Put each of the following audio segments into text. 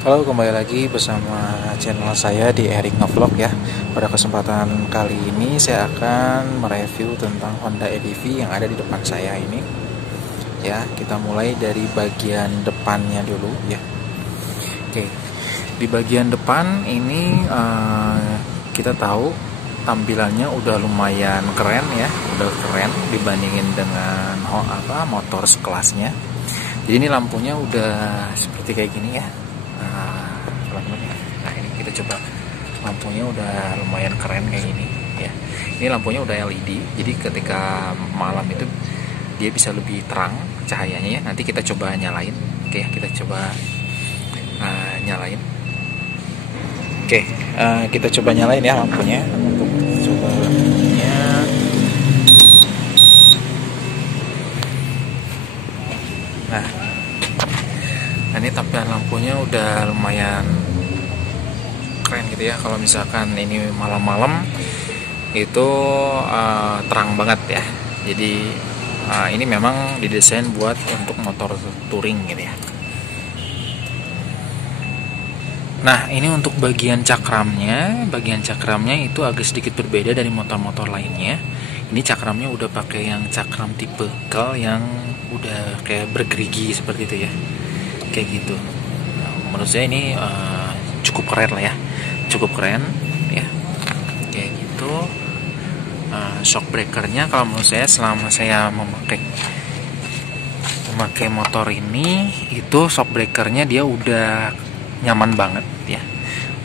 Halo, kembali lagi bersama channel saya di Erik Ngevlog ya. Pada kesempatan kali ini saya akan mereview tentang Honda EDV yang ada di depan saya ini. Ya, kita mulai dari bagian depannya dulu ya. Oke, di bagian depan ini kita tahu tampilannya udah lumayan keren ya, udah keren dibandingin dengan motor sekelasnya. Jadi ini lampunya udah seperti kayak gini ya. Nah, ini kita coba, lampunya udah lumayan keren kayak gini ya. Ini lampunya udah LED, jadi ketika malam itu dia bisa lebih terang cahayanya ya. Nanti kita coba nyalain. Oke, kita coba nyalain. Oke, kita coba nyalain ya lampunya. Untuk coba lampunya. Nah, ini tampilan lampunya udah lumayan keren gitu ya. Kalau misalkan ini malam-malam itu terang banget ya. Jadi ini memang didesain buat untuk motor touring gitu ya. Nah, ini untuk bagian cakramnya itu agak sedikit berbeda dari motor-motor lainnya. Ini cakramnya udah pakai yang cakram tipe Kel yang udah kayak bergerigi seperti itu ya, kayak gitu. Nah, menurut saya ini cukup keren lah ya, cukup keren ya, kayak gitu. Shock breakernya kalau menurut saya, selama saya memakai motor ini, itu shock breakernya dia udah nyaman banget ya,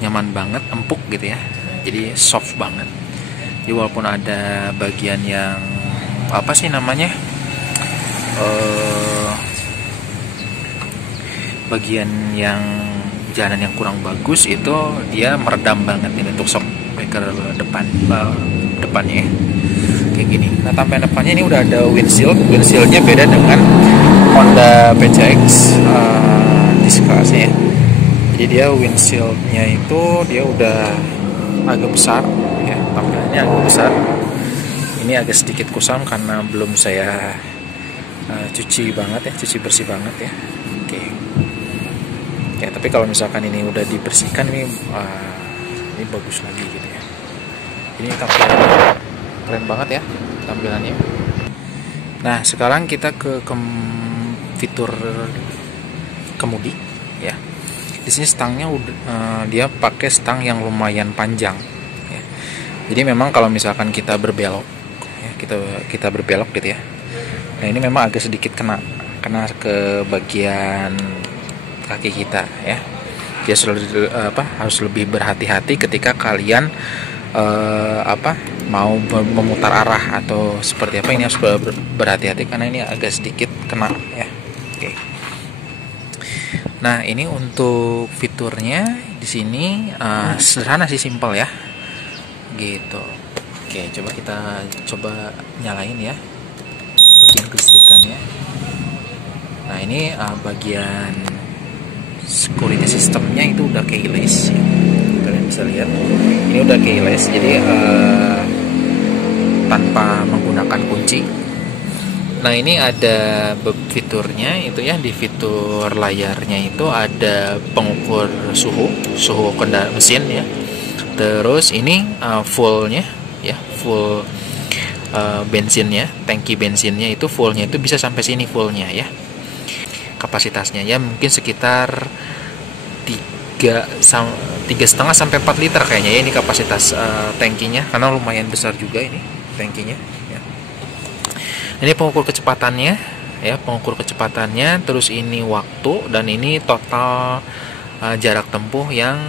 nyaman banget, empuk gitu ya, jadi soft banget. Jadi walaupun ada bagian yang apa sih namanya, bagian yang jalan yang kurang bagus, itu dia meredam banget ini untuk shock breaker depannya ya. Kayak gini. Nah, tampilan depannya ini udah ada windshieldnya beda dengan Honda PCX disc ya. Jadi dia windshieldnya itu dia udah agak besar ya, tampilannya agak besar. Ini agak sedikit kusam karena belum saya cuci banget ya, cuci bersih banget ya. Oke. Ya, tapi kalau misalkan ini udah dibersihkan, ini bagus lagi gitu ya. Ini tampilannya keren banget ya tampilannya. Nah, sekarang kita ke fitur kemudi ya. Di sini stangnya dia pakai stang yang lumayan panjang ya. Jadi memang kalau misalkan kita berbelok ya, kita berbelok gitu ya. Nah, ini memang agak sedikit kena ke bagian kaki kita ya. Dia harus lebih berhati-hati ketika kalian mau memutar arah atau seperti apa. Ini harus berhati-hati karena ini agak sedikit kena ya. Oke. Nah, ini untuk fiturnya di sini sederhana sih, simpel ya, gitu. Oke, kita coba nyalain ya bagian kelistrikannya. Nah, ini bagian security systemnya itu udah keyless ya. Kalian bisa lihat ini udah keyless, jadi tanpa menggunakan kunci. Nah, ini ada fiturnya itu ya, di fitur layarnya itu ada pengukur suhu mesin ya. Terus ini fullnya ya, full bensinnya, tangki bensinnya itu fullnya itu bisa sampai sini fullnya ya. Kapasitasnya ya mungkin sekitar 3,5 sampai 4 liter kayaknya ya, ini kapasitas tangkinya, karena lumayan besar juga ini tangkinya ya. Ini pengukur kecepatannya ya, terus ini waktu, dan ini total jarak tempuh yang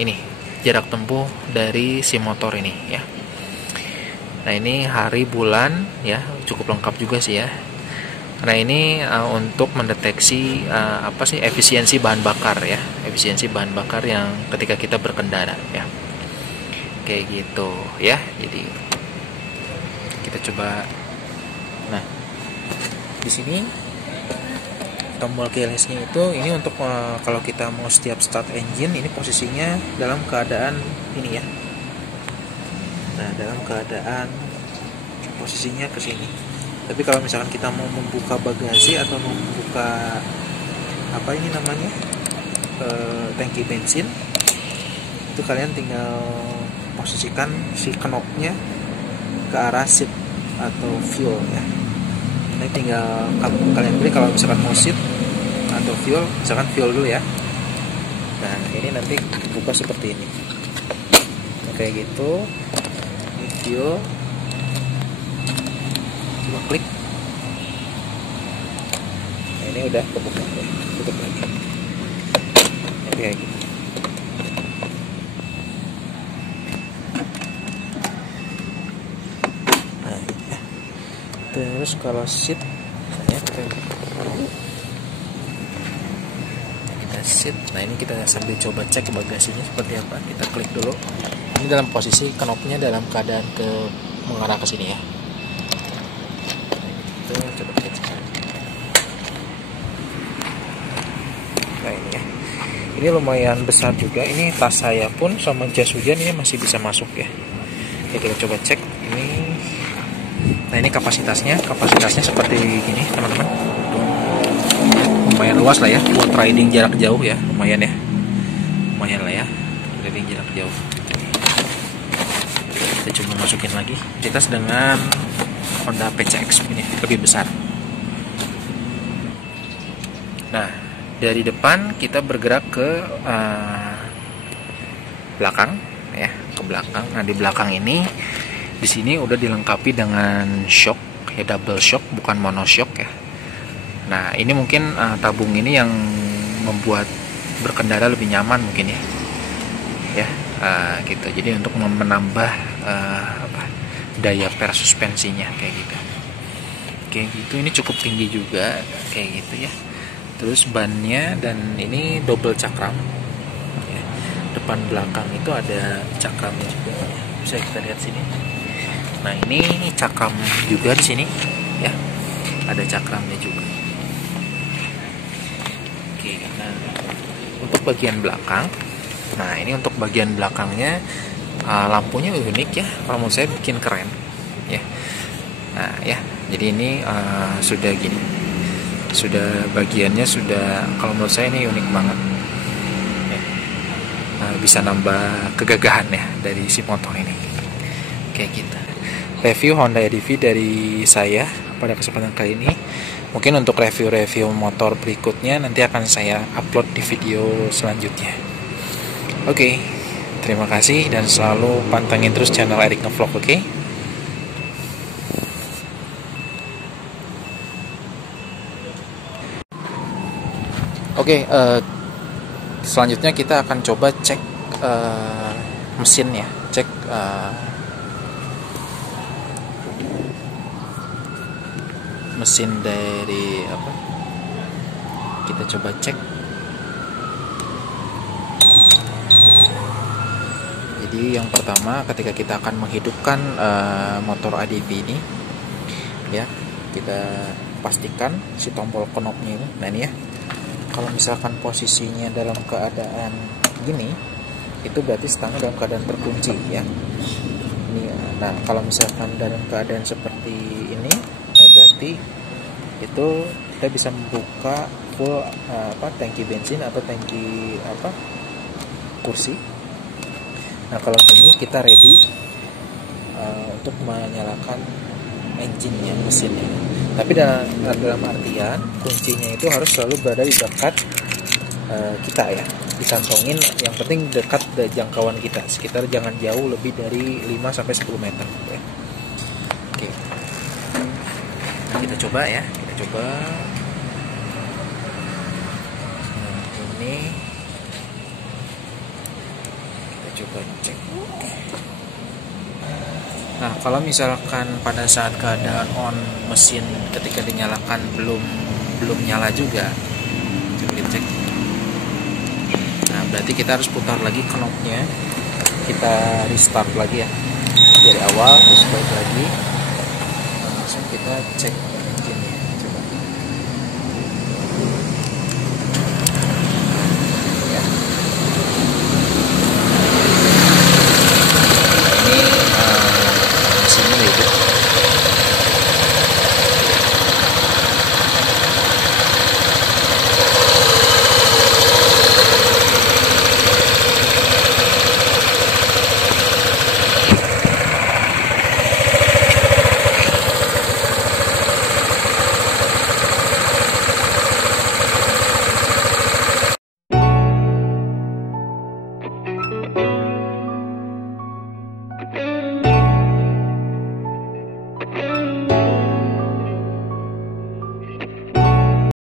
ini jarak tempuh dari si motor ini ya. Nah, ini hari bulan ya, cukup lengkap juga sih ya. Nah, ini untuk mendeteksi efisiensi bahan bakar ya, efisiensi bahan bakar yang ketika kita berkendara ya, kayak gitu ya. Jadi kita coba. Nah, di sini tombol keylessnya itu ini untuk kalau kita mau setiap start engine, ini posisinya dalam keadaan ini ya. Nah, dalam keadaan posisinya ke sini. Tapi kalau misalkan kita mau membuka bagasi atau membuka apa ini namanya, tangki bensin, itu kalian tinggal posisikan si knopnya ke arah seat atau fuel ya. Ini tinggal kalian pilih kalau misalkan mau seat atau fuel, misalkan fuel dulu ya. Nah ini nanti buka seperti ini. Kayak gitu, fuel, coba klik. Nah, ini udah kebuka, tutup lagi. Kayak gitu. Nah, ya. Terus kalau seat, kita seat. Nah ini kita sambil coba cek bagasinya seperti apa. Kita klik dulu. Ini dalam posisi knopnya dalam keadaan mengarah ke sini ya. Itu coba cek. Nah ini ya. Ini lumayan besar juga. Ini tas saya pun sama jas hujan ini masih bisa masuk ya. Oke, kita coba cek ini. Nah ini kapasitasnya seperti gini teman-teman. Lumayan luas lah ya buat riding jarak jauh ya. Lumayan lah ya riding jarak jauh. Kita coba masukin lagi. Kita dengan Honda PCX ini lebih besar. Nah dari depan kita bergerak ke belakang ya, ke belakang. Nah di belakang ini di sini udah dilengkapi dengan shock ya, double shock bukan monoshock ya. Nah ini mungkin tabung ini yang membuat berkendara lebih nyaman mungkin ya gitu. Jadi untuk menambah daya per suspensinya kayak gitu. Ini cukup tinggi juga kayak gitu ya. Terus bannya dan ini double cakram ya. Depan belakang itu ada cakramnya juga ya. Bisa kita lihat sini. Nah ini cakram juga di sini ya, ada cakramnya juga. Oke, nah untuk bagian belakang, nah ini untuk bagian belakangnya lampunya unik ya, kalau menurut saya bikin keren ya. Nah ya, jadi ini sudah gini, sudah bagiannya sudah, kalau menurut saya ini unik banget ya. Bisa nambah kegagahan ya dari si motor ini kayak gitu. Review Honda EDV dari saya pada kesempatan kali ini. Mungkin untuk review-review motor berikutnya nanti akan saya upload di video selanjutnya. Oke, terima kasih dan selalu pantengin terus channel Erik Ngevlog, oke? Oke, selanjutnya kita akan coba cek mesinnya, cek mesin dari apa? Kita coba cek. Jadi yang pertama ketika kita akan menghidupkan motor ADV ini ya, kita pastikan si tombol knopnya ini. Nah ini ya, kalau misalkan posisinya dalam keadaan gini, itu berarti stangnya dalam keadaan terkunci ya. Ini, nah kalau misalkan dalam keadaan seperti ini, nah berarti itu kita bisa membuka full tangki bensin atau tangki kursi. Nah kalau gini kita ready untuk menyalakan engine-nya, mesinnya. Tapi dalam artian kuncinya itu harus selalu berada di dekat kita ya, dikantongin, yang penting dekat dari jangkauan kita, sekitar jangan jauh lebih dari 5-10 meter ya. Oke. Nah, kita coba ya, kita coba. Nah, ini kita coba cek. Nah, kalau misalkan pada saat keadaan on mesin ketika dinyalakan belum nyala juga, coba kita cek. Nah, berarti kita harus putar lagi knopnya, kita restart lagi ya dari awal, terus balik lagi. Langsung kita cek